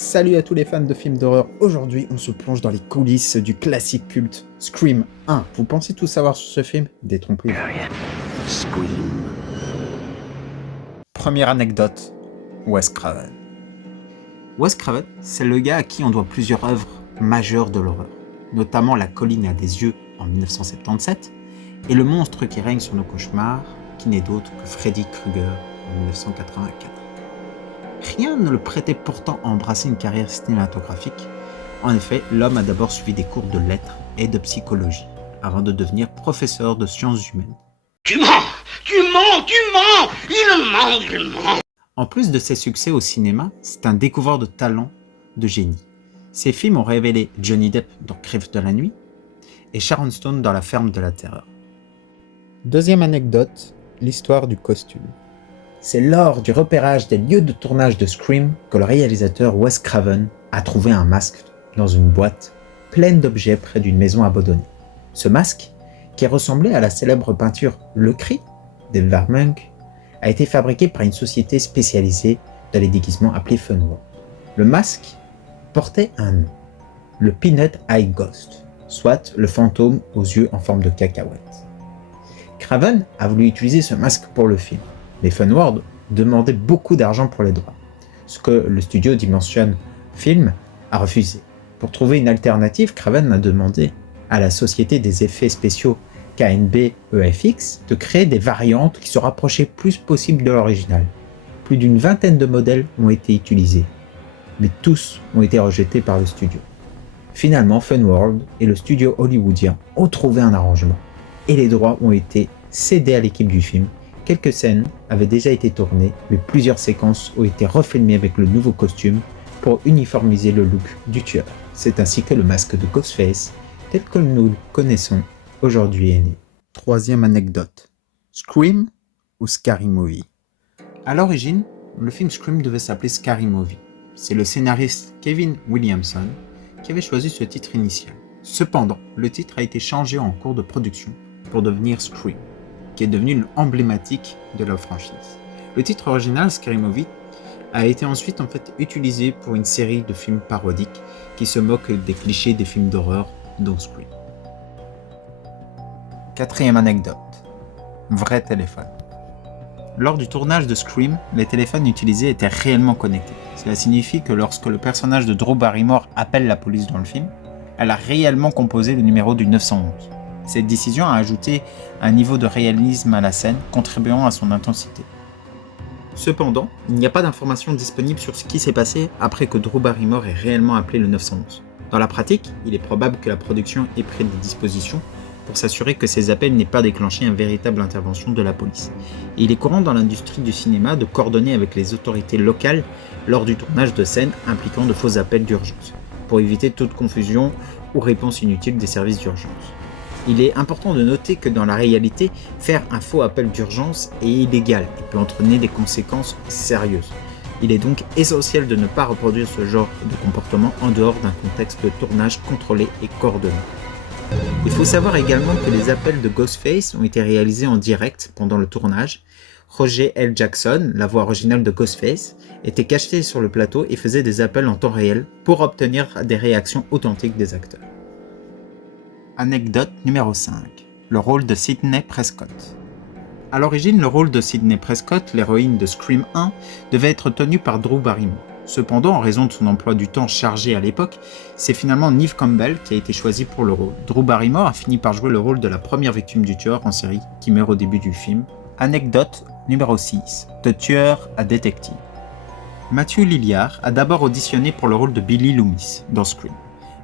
Salut à tous les fans de films d'horreur, aujourd'hui on se plonge dans les coulisses du classique culte Scream 1. Vous pensez tout savoir sur ce film? Détrompez-vous. Scream. Première anecdote, Wes Craven. Wes Craven, c'est le gars à qui on doit plusieurs œuvres majeures de l'horreur, notamment La colline à des yeux en 1977 et Le monstre qui règne sur nos cauchemars, qui n'est d'autre que Freddy Krueger en 1984. Rien ne le prêtait pourtant à embrasser une carrière cinématographique. En effet, l'homme a d'abord suivi des cours de lettres et de psychologie, avant de devenir professeur de sciences humaines. Tu mens! Il ment! En plus de ses succès au cinéma, c'est un découvreur de talent, de génie. Ses films ont révélé Johnny Depp dans Crève de la nuit et Sharon Stone dans La ferme de la terreur. Deuxième anecdote, l'histoire du costume. C'est lors du repérage des lieux de tournage de Scream que le réalisateur Wes Craven a trouvé un masque dans une boîte pleine d'objets près d'une maison abandonnée. Ce masque, qui ressemblait à la célèbre peinture Le Cri d'Elvar Munch, a été fabriqué par une société spécialisée dans les déguisements appelée Funworld. Le masque portait un nom, le Peanut Eye Ghost, soit le fantôme aux yeux en forme de cacahuète. Craven a voulu utiliser ce masque pour le film. Les Funworld demandaient beaucoup d'argent pour les droits, ce que le studio Dimension Film a refusé. Pour trouver une alternative, Craven a demandé à la société des effets spéciaux KNB EFX de créer des variantes qui se rapprochaient plus possible de l'original. Plus d'une vingtaine de modèles ont été utilisés, mais tous ont été rejetés par le studio. Finalement, Funworld et le studio hollywoodien ont trouvé un arrangement, et les droits ont été cédés à l'équipe du film. Quelques scènes avaient déjà été tournées, mais plusieurs séquences ont été refilmées avec le nouveau costume pour uniformiser le look du tueur. C'est ainsi que le masque de Ghostface, tel que nous le connaissons aujourd'hui, est né. Troisième anecdote. Scream ou Scary Movie? À l'origine, le film Scream devait s'appeler Scary Movie. C'est le scénariste Kevin Williamson qui avait choisi ce titre initial. Cependant, le titre a été changé en cours de production pour devenir Scream, qui est devenu emblématique de la franchise. Le titre original, Scary Movie, a été ensuite utilisé pour une série de films parodiques qui se moquent des clichés des films d'horreur, dont Scream. Quatrième anecdote. Vrai téléphone. Lors du tournage de Scream, les téléphones utilisés étaient réellement connectés. Cela signifie que lorsque le personnage de Drew Barrymore appelle la police dans le film, elle a réellement composé le numéro du 911. Cette décision a ajouté un niveau de réalisme à la scène, contribuant à son intensité. Cependant, il n'y a pas d'informations disponibles sur ce qui s'est passé après que Drew Barrymore ait réellement appelé le 911. Dans la pratique, il est probable que la production ait pris des dispositions pour s'assurer que ces appels n'aient pas déclenché une véritable intervention de la police. Et il est courant dans l'industrie du cinéma de coordonner avec les autorités locales lors du tournage de scènes impliquant de faux appels d'urgence, pour éviter toute confusion ou réponse inutile des services d'urgence. Il est important de noter que dans la réalité, faire un faux appel d'urgence est illégal et peut entraîner des conséquences sérieuses. Il est donc essentiel de ne pas reproduire ce genre de comportement en dehors d'un contexte de tournage contrôlé et coordonné. Il faut savoir également que les appels de Ghostface ont été réalisés en direct pendant le tournage. Roger L. Jackson, la voix originale de Ghostface, était caché sur le plateau et faisait des appels en temps réel pour obtenir des réactions authentiques des acteurs. Anecdote numéro 5. Le rôle de Sidney Prescott. À l'origine, le rôle de Sidney Prescott, l'héroïne de Scream 1, devait être tenu par Drew Barrymore. Cependant, en raison de son emploi du temps chargé à l'époque, c'est finalement Neve Campbell qui a été choisie pour le rôle. Drew Barrymore a fini par jouer le rôle de la première victime du tueur en série qui meurt au début du film. Anecdote numéro 6. De tueur à détective. Matthew Lillard a d'abord auditionné pour le rôle de Billy Loomis dans Scream.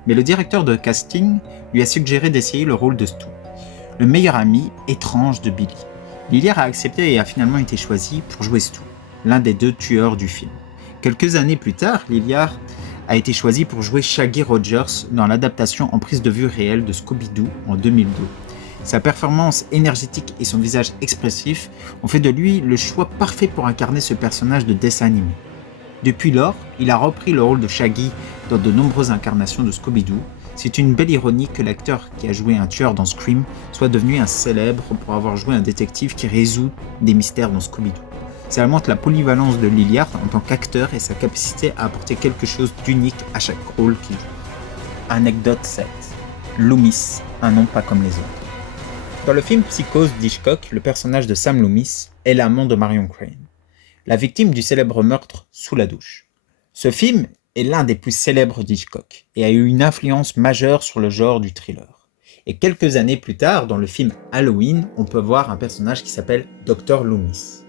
Mais le directeur de casting lui a suggéré d'essayer le rôle de Stu, le meilleur ami étrange de Billy. Lillard a accepté et a finalement été choisi pour jouer Stu, l'un des deux tueurs du film. Quelques années plus tard, Lillard a été choisi pour jouer Shaggy Rogers dans l'adaptation en prise de vue réelle de Scooby-Doo en 2002. Sa performance énergétique et son visage expressif ont fait de lui le choix parfait pour incarner ce personnage de dessin animé. Depuis lors, il a repris le rôle de Shaggy dans de nombreuses incarnations de Scooby-Doo. C'est une belle ironie que l'acteur qui a joué un tueur dans Scream soit devenu un célèbre pour avoir joué un détective qui résout des mystères dans Scooby-Doo. Ça montre la polyvalence de Lillard en tant qu'acteur et sa capacité à apporter quelque chose d'unique à chaque rôle qu'il joue. Anecdote 7. Loomis, un nom pas comme les autres. Dans le film Psychose d'Hitchcock, le personnage de Sam Loomis est l'amant de Marion Crane, la victime du célèbre meurtre sous la douche. Ce film est l'un des plus célèbres d'Hitchcock et a eu une influence majeure sur le genre du thriller. Et quelques années plus tard, dans le film Halloween, on peut voir un personnage qui s'appelle Dr. Loomis.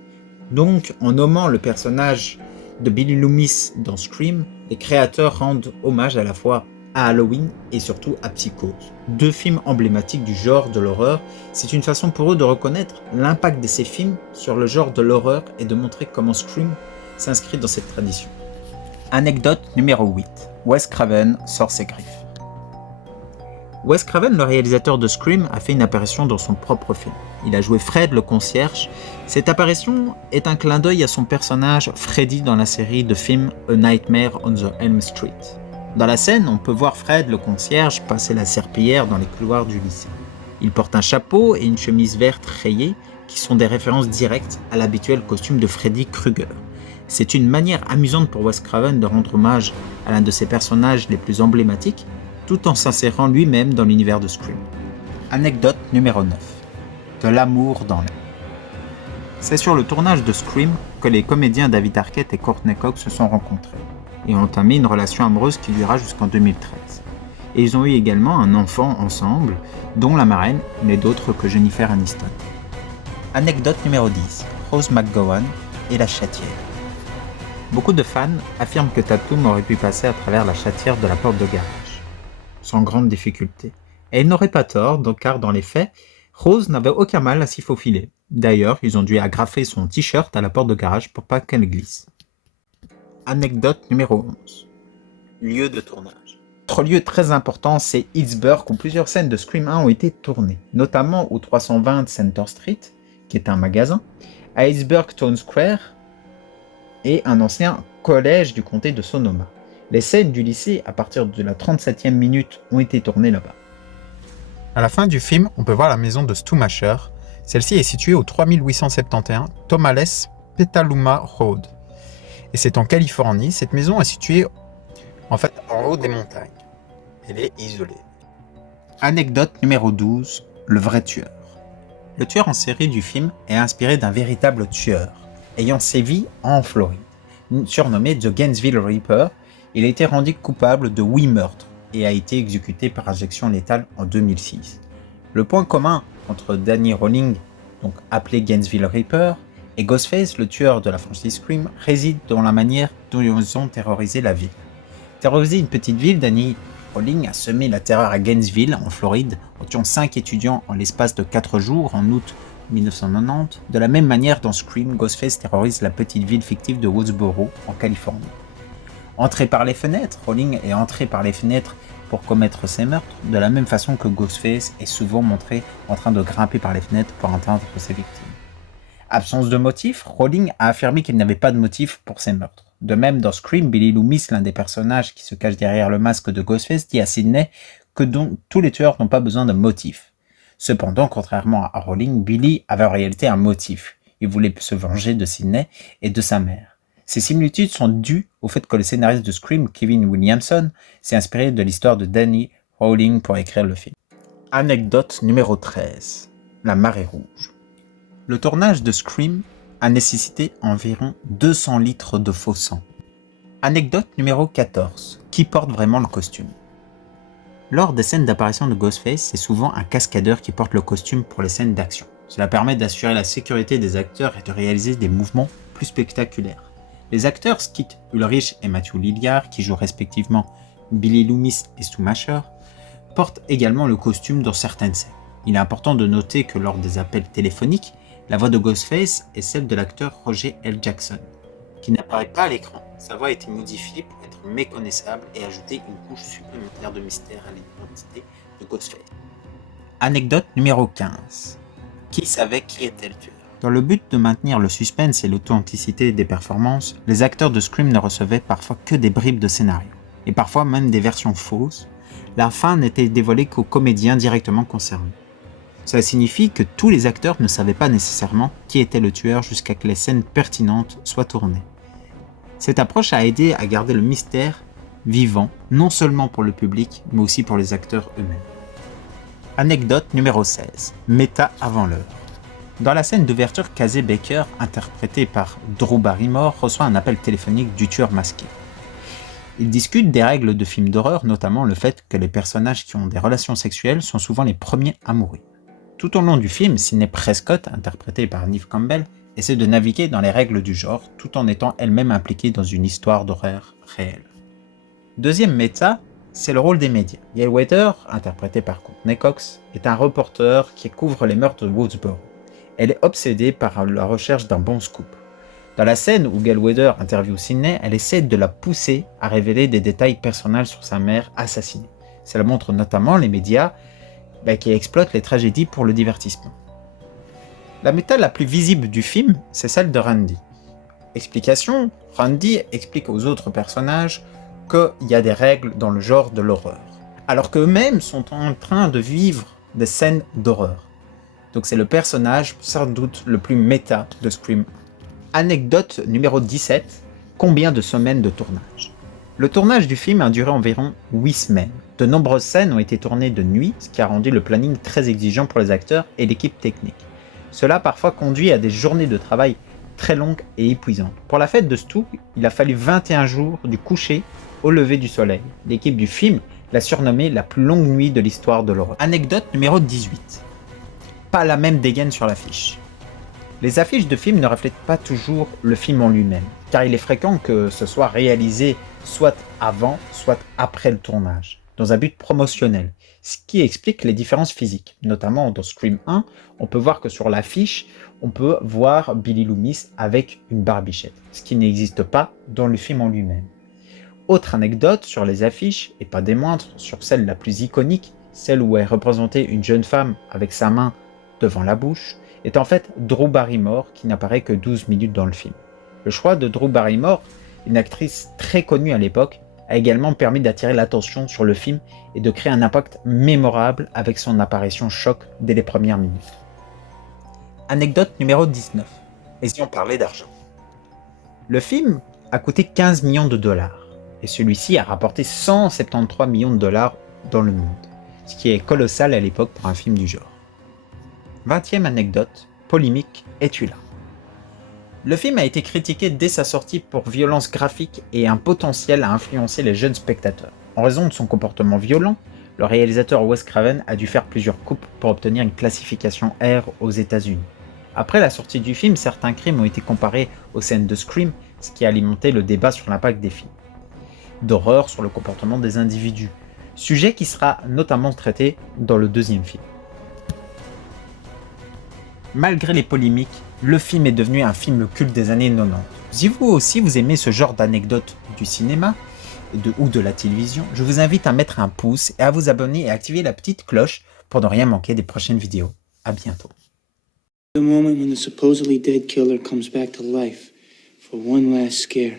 Donc, en nommant le personnage de Billy Loomis dans Scream, les créateurs rendent hommage à la fois à Halloween et surtout à Psychose. Deux films emblématiques du genre de l'horreur, c'est une façon pour eux de reconnaître l'impact de ces films sur le genre de l'horreur et de montrer comment Scream s'inscrit dans cette tradition. Anecdote numéro 8. Wes Craven sort ses griffes. Wes Craven, le réalisateur de Scream, a fait une apparition dans son propre film. Il a joué Fred le concierge. Cette apparition est un clin d'œil à son personnage Freddy dans la série de films A Nightmare on the Elm Street. Dans la scène, on peut voir Fred le concierge passer la serpillière dans les couloirs du lycée. Il porte un chapeau et une chemise verte rayée qui sont des références directes à l'habituel costume de Freddy Krueger. C'est une manière amusante pour Wes Craven de rendre hommage à l'un de ses personnages les plus emblématiques, tout en s'insérant lui-même dans l'univers de Scream. Anecdote numéro 9. De l'amour dans l'air. C'est sur le tournage de Scream que les comédiens David Arquette et Courtney Cox se sont rencontrés et ont entamé une relation amoureuse qui durera jusqu'en 2013. Et ils ont eu également un enfant ensemble, dont la marraine n'est d'autre que Jennifer Aniston. Anecdote numéro 10. Rose McGowan et la chatière. Beaucoup de fans affirment que Tatum aurait pu passer à travers la chatière de la porte de garage, sans grande difficulté. Et ils n'auraient pas tort, car dans les faits, Rose n'avait aucun mal à s'y faufiler. D'ailleurs, ils ont dû agrafer son t-shirt à la porte de garage pour pas qu'elle glisse. Anecdote numéro 11. Lieu de tournage. Autre lieu très important, c'est Hillsburg, où plusieurs scènes de Scream 1 ont été tournées, notamment au 320 Center Street, qui est un magasin, à Hillsburg Town Square et un ancien collège du comté de Sonoma. Les scènes du lycée, à partir de la 37e minute, ont été tournées là-bas. À la fin du film, on peut voir la maison de Stu Macher. Celle-ci est située au 3871 Tomales Petaluma Road. Et c'est en Californie. Cette maison est située en haut des montagnes. Elle est isolée. Anecdote numéro 12. Le vrai tueur. Le tueur en série du film est inspiré d'un véritable tueur, ayant sévi en Floride. Surnommé The Gainesville Reaper, il a été rendu coupable de 8 meurtres et a été exécuté par injection létale en 2006. Le point commun entre Danny Rowling, donc appelé Gainesville Reaper, et Ghostface, le tueur de la franchise Scream, réside dans la manière dont ils ont terrorisé la ville. Terroriser une petite ville, Danny Rowling a semé la terreur à Gainesville, en Floride, en tuant 5 étudiants en l'espace de 4 jours, en août 1990. De la même manière, dans Scream, Ghostface terrorise la petite ville fictive de Woodsboro, en Californie. Entré par les fenêtres, Rowling est entré par les fenêtres pour commettre ses meurtres, de la même façon que Ghostface est souvent montré en train de grimper par les fenêtres pour atteindre ses victimes. Absence de motif, Rowling a affirmé qu'il n'avait pas de motif pour ses meurtres. De même, dans Scream, Billy Loomis, l'un des personnages qui se cache derrière le masque de Ghostface, dit à Sidney que tous les tueurs n'ont pas besoin de motif. Cependant, contrairement à Rowling, Billy avait en réalité un motif. Il voulait se venger de Sidney et de sa mère. Ces similitudes sont dues au fait que le scénariste de Scream, Kevin Williamson, s'est inspiré de l'histoire de Danny Rowling pour écrire le film. Anecdote numéro 13. La marée rouge. Le tournage de Scream a nécessité environ 200 litres de faux sang. Anecdote numéro 14. Qui porte vraiment le costume? Lors des scènes d'apparition de Ghostface, c'est souvent un cascadeur qui porte le costume pour les scènes d'action. Cela permet d'assurer la sécurité des acteurs et de réaliser des mouvements plus spectaculaires. Les acteurs Skip Ulrich et Matthew Lillard, qui jouent respectivement Billy Loomis et Stu Macher, portent également le costume dans certaines scènes. Il est important de noter que lors des appels téléphoniques, la voix de Ghostface est celle de l'acteur Roger L. Jackson, qui n'apparaît pas à l'écran. Sa voix a été modifiée pour être méconnaissable et ajouter une couche supplémentaire de mystère à l'identité de Ghostface. Anecdote numéro 15. Qui savait qui était le tueur? Dans le but de maintenir le suspense et l'authenticité des performances, les acteurs de Scream ne recevaient parfois que des bribes de scénario, et parfois même des versions fausses. La fin n'était dévoilée qu'aux comédiens directement concernés. Cela signifie que tous les acteurs ne savaient pas nécessairement qui était le tueur jusqu'à que les scènes pertinentes soient tournées. Cette approche a aidé à garder le mystère vivant, non seulement pour le public, mais aussi pour les acteurs eux-mêmes. Anecdote numéro 16. Méta avant l'heure. Dans la scène d'ouverture, Casey Baker, interprété par Drew Barrymore, reçoit un appel téléphonique du tueur masqué. Il discute des règles de films d'horreur, notamment le fait que les personnages qui ont des relations sexuelles sont souvent les premiers à mourir. Tout au long du film, Sidney Prescott, interprétée par Neve Campbell, essaie de naviguer dans les règles du genre, tout en étant elle-même impliquée dans une histoire d'horreur réelle. Deuxième méta, c'est le rôle des médias. Gail Weathers, interprétée par Courtney Cox, est un reporter qui couvre les meurtres de Woodsboro. Elle est obsédée par la recherche d'un bon scoop. Dans la scène où Gail Weathers interviewe Sidney, elle essaie de la pousser à révéler des détails personnels sur sa mère assassinée. Cela montre notamment les médias qui exploitent les tragédies pour le divertissement. La méta la plus visible du film, c'est celle de Randy. Explication, Randy explique aux autres personnages qu'il y a des règles dans le genre de l'horreur, alors qu'eux-mêmes sont en train de vivre des scènes d'horreur. Donc c'est le personnage sans doute le plus méta de Scream. Anecdote numéro 17, combien de semaines de tournage? Le tournage du film a duré environ 8 semaines. De nombreuses scènes ont été tournées de nuit, ce qui a rendu le planning très exigeant pour les acteurs et l'équipe technique. Cela a parfois conduit à des journées de travail très longues et épuisantes. Pour la fête de Stu, il a fallu 21 jours du coucher au lever du soleil. L'équipe du film l'a surnommée la plus longue nuit de l'histoire de l'horreur. Anecdote numéro 18. Pas la même dégaine sur l'affiche. Les affiches de films ne reflètent pas toujours le film en lui-même, car il est fréquent que ce soit réalisé soit avant, soit après le tournage, dans un but promotionnel, ce qui explique les différences physiques. Notamment dans Scream 1, on peut voir que sur l'affiche, on peut voir Billy Loomis avec une barbichette, ce qui n'existe pas dans le film en lui-même. Autre anecdote sur les affiches, et pas des moindres, sur celle la plus iconique, celle où est représentée une jeune femme avec sa main devant la bouche, est en fait Drew Barrymore qui n'apparaît que 12 minutes dans le film. Le choix de Drew Barrymore, une actrice très connue à l'époque, a également permis d'attirer l'attention sur le film et de créer un impact mémorable avec son apparition choc dès les premières minutes. Anecdote numéro 19. Et si on parlait d'argent? Le film a coûté 15 millions de dollars et celui-ci a rapporté 173 millions de dollars dans le monde, ce qui est colossal à l'époque pour un film du genre. 20e anecdote, polémique, es-tu là? Le film a été critiqué dès sa sortie pour violence graphique et un potentiel à influencer les jeunes spectateurs. En raison de son comportement violent, le réalisateur Wes Craven a dû faire plusieurs coupes pour obtenir une classification R aux États-Unis. Après la sortie du film, certains crimes ont été comparés aux scènes de Scream, ce qui a alimenté le débat sur l'impact des films d'horreur sur le comportement des individus, sujet qui sera notamment traité dans le deuxième film. Malgré les polémiques, le film est devenu un film culte des années 90. Si vous aussi vous aimez ce genre d'anecdotes du cinéma ou de la télévision, je vous invite à mettre un pouce et à vous abonner et activer la petite cloche pour ne rien manquer des prochaines vidéos. À bientôt. The moment when the supposedly dead killer comes back to life for one last scare.